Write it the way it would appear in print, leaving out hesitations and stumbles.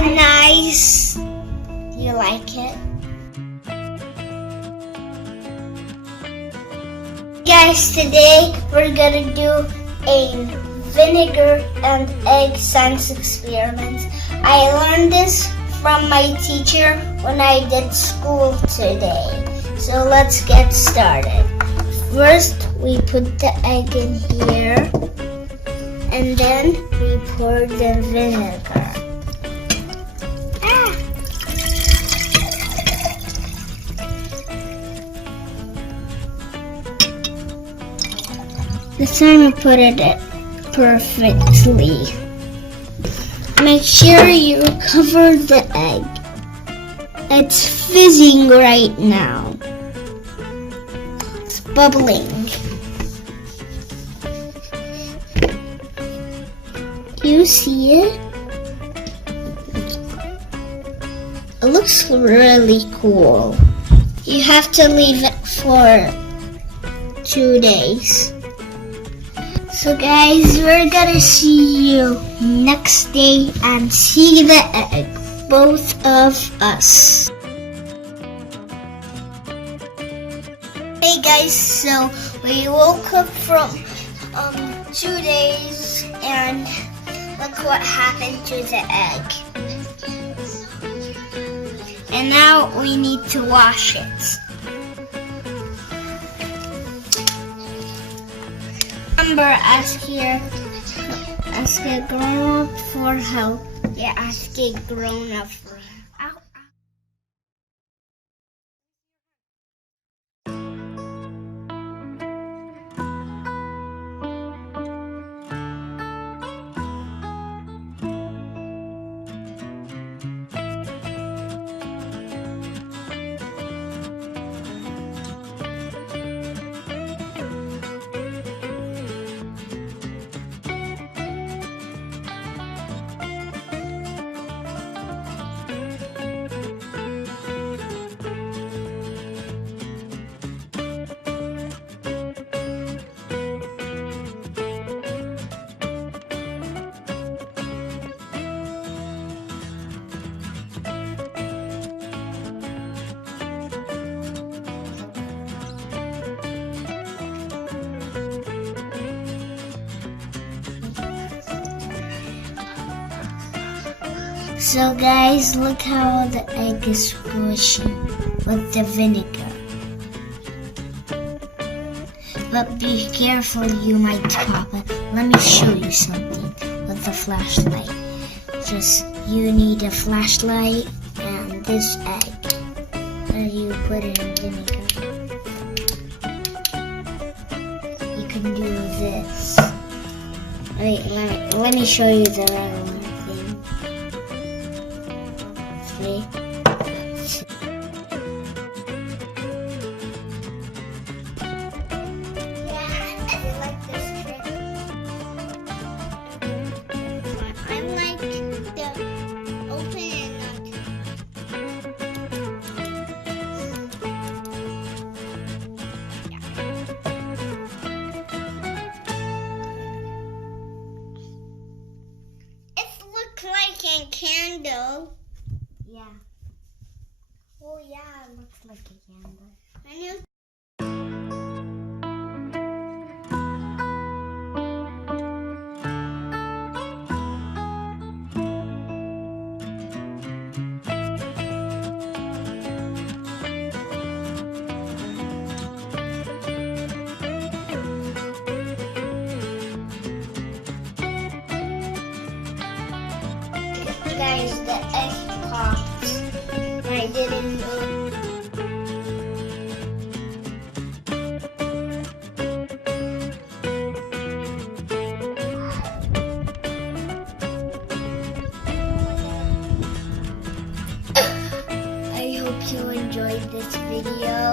so nice. Do you like it? Guys, today we're gonna do a vinegar and egg science experiment. I learned this from my teacher when I did school today. So let's get started. First, we put the egg in here, and then we pour the vinegar. This time I put it perfectly. Make sure you cover the egg. It's fizzing right now. It's bubbling. Do you see it? It looks really cool. You have to leave it for 2 days. So guys, we're gonna see you next day and see the egg, both of us. Hey guys, so we woke up from 2 days and look what happened to the egg. And now we need to wash it. Remember, ask a grown up for help. Yeah, ask a grown up for help. So guys, look how the egg is squishy with the vinegar. But be careful, you might pop it. Let me show you something with the flashlight. You need a flashlight and this egg. And you put it in vinegar. You can do this. Wait, let me show you the regular thing. 3, 2. Like a candle. Yeah. Oh yeah, it looks like a candle. I know. Guys, the egg popped. I didn't know. I hope you enjoyed this video.